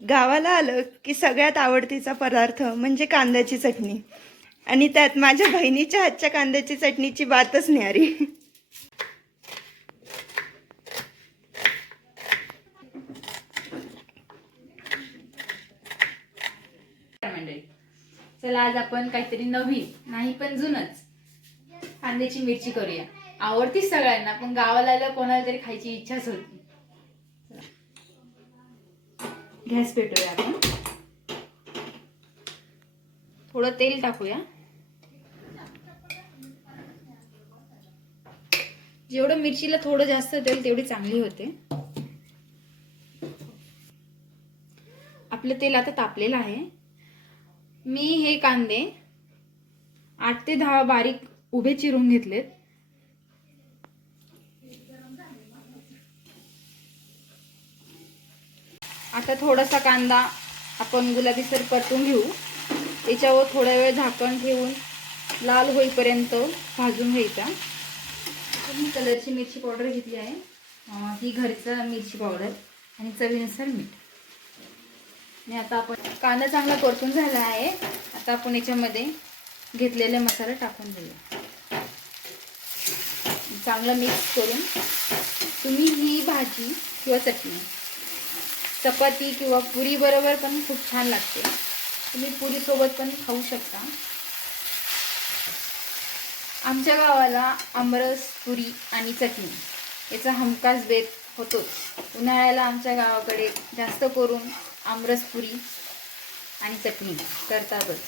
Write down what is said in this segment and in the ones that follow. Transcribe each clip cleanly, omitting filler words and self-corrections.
गावाला आलं की सगळ्यात आवडतीचा पदार्थ म्हणजे कांद्याची चटणी. आणि त्यात माझ्या बहिणीच्या हातच्या कांद्याची चटणीची बातच न्यारी. मंडळी, चला आज आपण काहीतरी नवीन नाही पण जुनच कांद्याची मिरची करूया. आवडतीच सगळ्यांना, पण गावाला आलं कोणाला तरी खायची इच्छाच होती. गॅस पेटवूया आपण. थोडं तेल टाकूया. जेवढं मिरचीला थोडं जास्त तेल तेवढी चांगली होते. आपलं तेल आता तापलेलं आहे. मी हे कांदे 8 ते 10 बारीक उभे चिरून घेतलेत. आता थोडासा कांदा आपण गुलाबीसर परतून घेऊ. त्याच्यावर थोडा वेळ झाकण ठेवून लाल होईपर्यंत भाजून घ्यायचा. मी कलरची मिरची पावडर घेतली आहे. ही घरचा मिरची पावडर आणि चवीनुसार मीठ. आणि आता आपण कांदा चांगला परतून झाला आहे. आता आपण याच्यामध्ये घेतलेले मसाले टाकून देऊया. चांगलं मिक्स करून तुम्ही ही भाजी किंवा चटणी चपाती किंवा पुरी बरोबर पण खूप छान लागते. तुम्ही पुरी सोबत पण खाऊ शकता. आमच्या गावाला आमरस, पुरी आणि चटणी याचा हमखास बेत होतोच. उन्हाळ्याला आमच्या गावाकडे जास्त करून आमरस, पुरी आणि चटणी करतातच.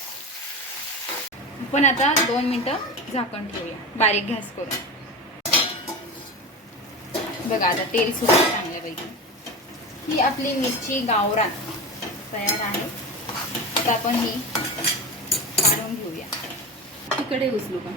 पण आता 2 मिनिटं झाकण ठेवूया बारीक गॅस करून. बघा आता तेल सुटलं चांगल्यापैकी. ही आपली मिरची गावरान तयार आहे. आता आपण ही काढून घेऊया. इकडे उचलू का?